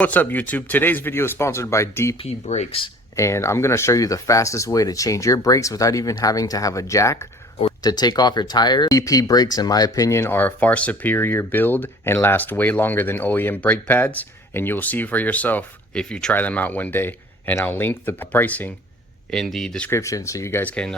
What's up YouTube? Today's video is sponsored by DP Brakes, and I'm going to show you the fastest way to change your brakes without even having to have a jack or to take off your tires. DP Brakes, in my opinion, are a far superior build and last way longer than OEM brake pads, and you'll see for yourself if you try them out one day. And I'll link the pricing in the description so you guys can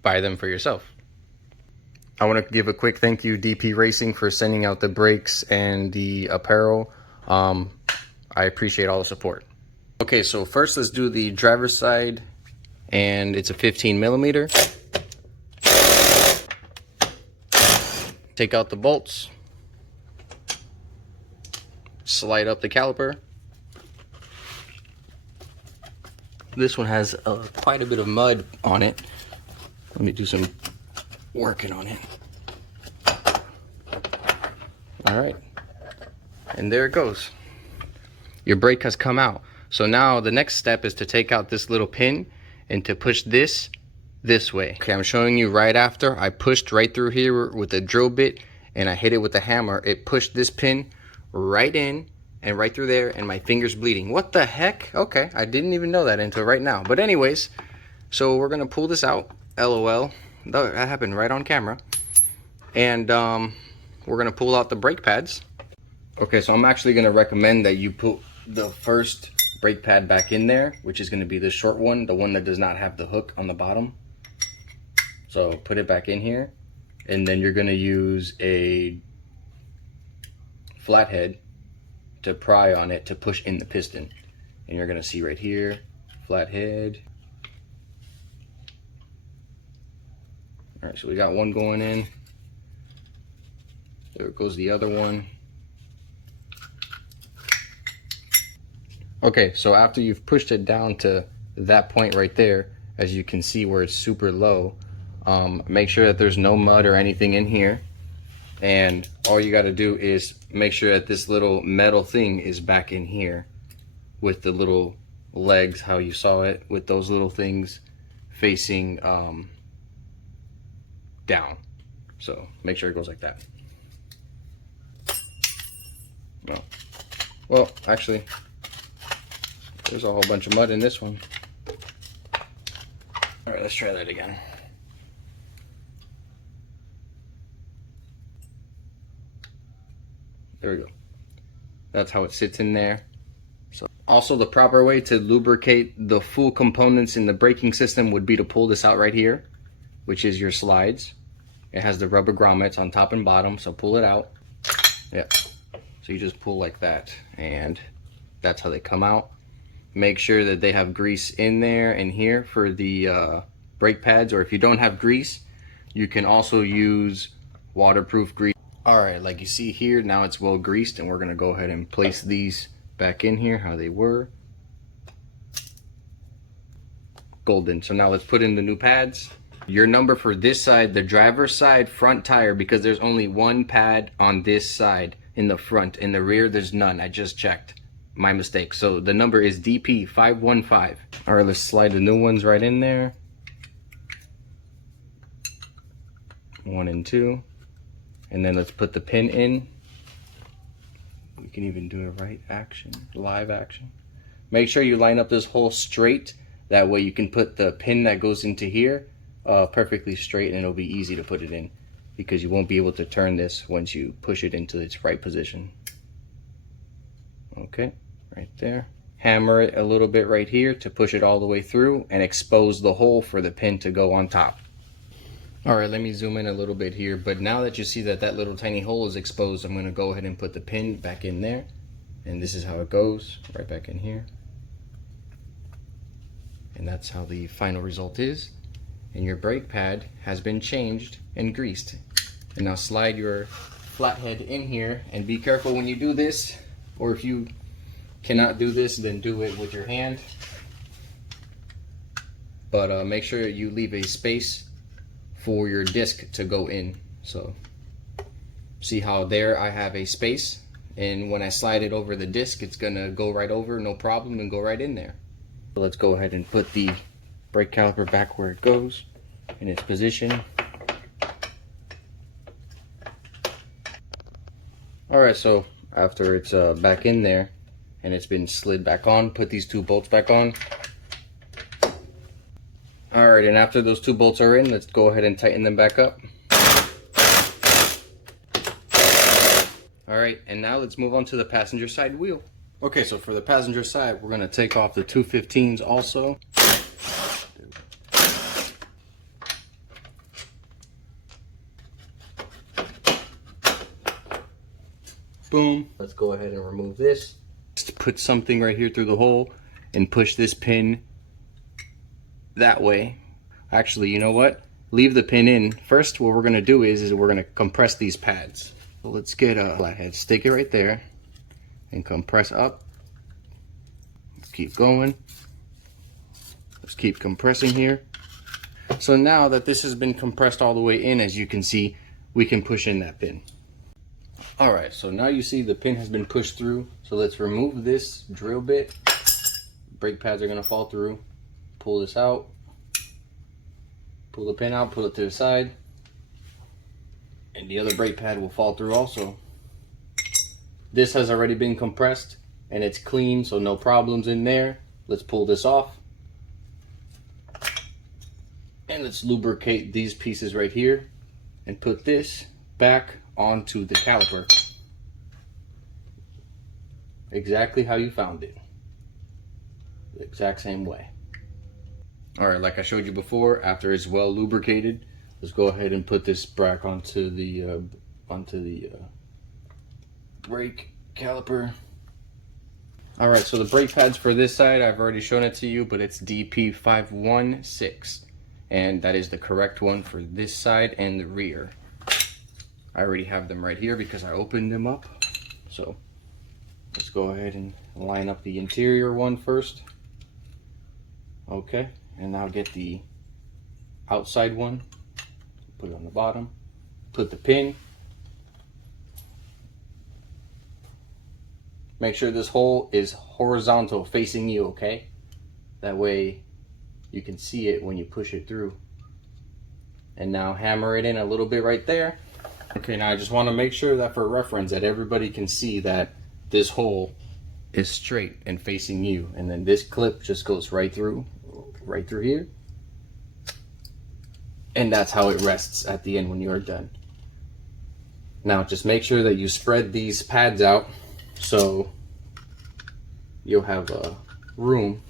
buy them for yourself. I want to give a quick thank you DP Racing for sending out the brakes and the apparel. I appreciate all the support. Okay, so first let's do the driver's side, and it's a 15 millimeter. Take out the bolts, slide up the caliper. This one has quite a bit of mud on it. Let me do some working on it. All right, and there it goes. Your brake has come out. So now the next step is to take out this little pin and to push this way. Okay, I'm showing you right after I pushed right through here with a drill bit and I hit it with a hammer. It pushed this pin right in and right through there, and my finger's bleeding. What the heck? Okay, I didn't even know that until right now. But anyways, so we're gonna pull this out. LOL, that happened right on camera. And we're gonna pull out the brake pads. Okay, so I'm actually gonna recommend that you put the first brake pad back in there, which is going to be the short one, the one that does not have the hook on the bottom. So put it back in here, and then you're going to use a flathead to pry on it to push in the piston. And you're going to see right here, flathead. All right, so we got one going in. There goes the other one. Okay, so after you've pushed it down to that point right there, as you can see where it's super low, make sure that there's no mud or anything in here. And all you got to do is make sure that this little metal thing is back in here with the little legs, how you saw it, with those little things facing down. So make sure it goes like that. Well, actually, there's a whole bunch of mud in this one. All right, let's try that again. There we go. That's how it sits in there. So also, the proper way to lubricate the full components in the braking system would be to pull this out right here, which is your slides. It has the rubber grommets on top and bottom, so pull it out. Yeah. So you just pull like that, and that's how they come out. Make sure that they have grease in there and here for the brake pads, or if you don't have grease, you can also use waterproof grease. All right, like you see here, now it's well greased, and we're gonna go ahead and place these back in here how they were. Golden. So now let's put in the new pads. Your number for this side, the driver's side front tire, because there's only one pad on this side in the front. In the rear, there's none. I just checked. My mistake. So the number is DP515. All right, let's slide the new ones right in there. 1 and 2. And then let's put the pin in. We can even do a right action, live action. Make sure you line up this hole straight. That way you can put the pin that goes into here perfectly straight, and it'll be easy to put it in, because you won't be able to turn this once you push it into its right position. Okay, right there. Hammer it a little bit right here to push it all the way through and expose the hole for the pin to go on top. All right, let me zoom in a little bit here. But now that you see that that little tiny hole is exposed, I'm going to go ahead and put the pin back in there. And this is how it goes, right back in here. And that's how the final result is. And your brake pad has been changed and greased. And now slide your flathead in here, and be careful when you do this. Or if you cannot do this, then do it with your hand. But make sure you leave a space for your disc to go in. So see how there I have a space, and when I slide it over the disc, it's gonna go right over, no problem, and go right in there. So let's go ahead and put the brake caliper back where it goes in its position. Alright, so after it's back in there, and it's been slid back on. Put these 2 bolts back on. All right, and after those 2 bolts are in, let's go ahead and tighten them back up. All right, and now let's move on to the passenger side wheel. Okay, so for the passenger side, we're gonna take off the 215s also. Boom. Let's go ahead and remove this. Just put something right here through the hole and push this pin that way. Actually, you know what? Leave the pin in. First, what we're gonna do is we're gonna compress these pads. So let's get a flathead, stick it right there, and compress up. Let's keep going. Let's keep compressing here. So now that this has been compressed all the way in, as you can see, we can push in that pin. All right, so now you see the pin has been pushed through. So let's remove this drill bit. Brake pads are gonna fall through. Pull this out. Pull the pin out, pull it to the side. And the other brake pad will fall through also. This has already been compressed and it's clean, so no problems in there. Let's pull this off. And let's lubricate these pieces right here and put this back onto the caliper. Exactly how you found it. The exact same way. All right, like I showed you before, after it's well lubricated, let's go ahead and put this back onto the brake caliper. All right, so the brake pads for this side, I've already shown it to you, but it's DP516, and that is the correct one for this side and the rear. I already have them right here because I opened them up. So let's go ahead and line up the interior one first. Okay, and now get the outside one. Put it on the bottom. Put the pin. Make sure this hole is horizontal, facing you, okay? That way you can see it when you push it through. And now hammer it in a little bit right there. Okay, now I just want to make sure that for reference that everybody can see that this hole is straight and facing you. And then this clip just goes right through here. And that's how it rests at the end when you're done. Now just make sure that you spread these pads out so you'll have room.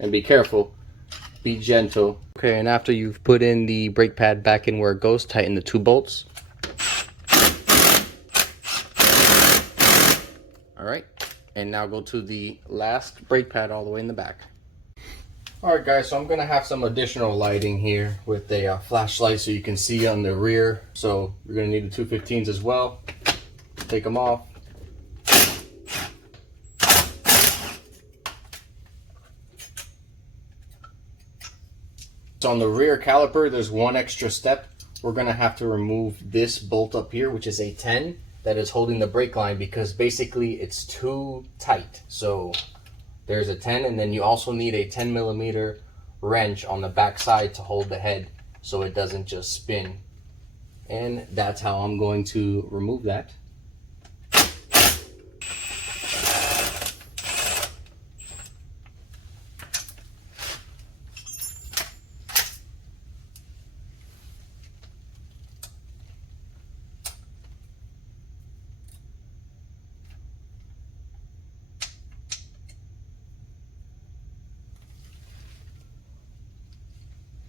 And be careful, be gentle. Okay, and after you've put in the brake pad back in where it goes, tighten the 2 bolts. All right, and now go to the last brake pad all the way in the back. All right, guys, so I'm gonna have some additional lighting here with a flashlight so you can see on the rear. So you're gonna need the 215s as well. Take them off. So on the rear caliper, there's one extra step. We're gonna have to remove this bolt up here, which is a 10 that is holding the brake line, because basically it's too tight. So there's a 10, and then you also need a 10mm wrench on the back side to hold the head so it doesn't just spin. And that's how I'm going to remove that.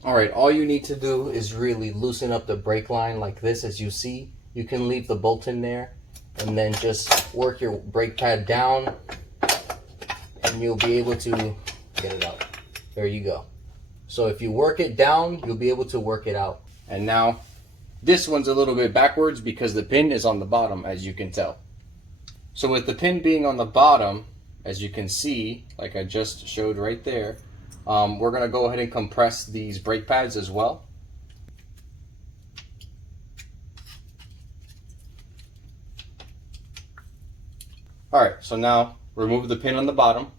All right, all you need to do is really loosen up the brake line like this. As you see, you can leave the bolt in there and then just work your brake pad down and you'll be able to get it out. There you go. So if you work it down, you'll be able to work it out. And now this one's a little bit backwards because the pin is on the bottom, as you can tell. So with the pin being on the bottom, as you can see, like I just showed right there, we're going to go ahead and compress these brake pads as well. All right, so now remove the pin on the bottom.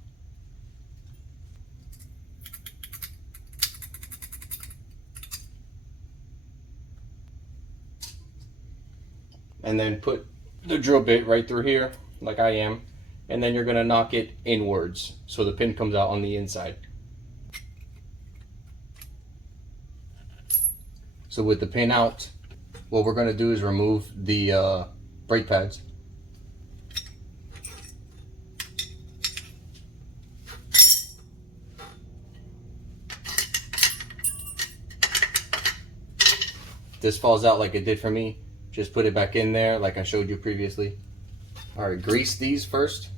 And then put the drill bit right through here. like I am, and then you're gonna knock it inwards so the pin comes out on the inside. So with the pin out, what we're gonna do is remove the brake pads. This falls out like it did for me, just put it back in there like I showed you previously. All right, grease these first.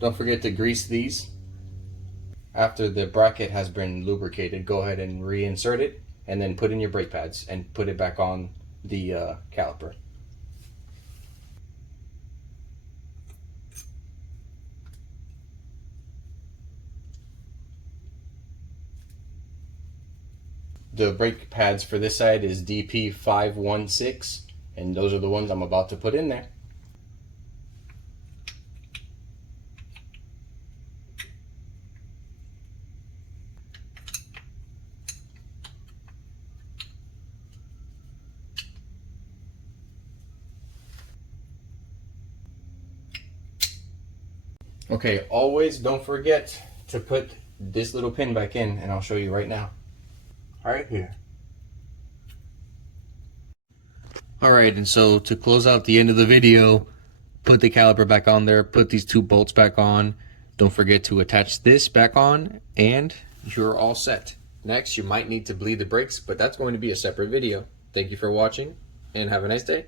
Don't forget to grease these. After the bracket has been lubricated, go ahead and reinsert it and then put in your brake pads and put it back on the caliper. The brake pads for this side is DP516, and those are the ones I'm about to put in there. Okay, always don't forget to put this little pin back in, and I'll show you right now. Right here. Alright, and so to close out the end of the video, put the caliper back on there, put these two bolts back on. Don't forget to attach this back on, and you're all set. Next, you might need to bleed the brakes, but that's going to be a separate video. Thank you for watching, and have a nice day.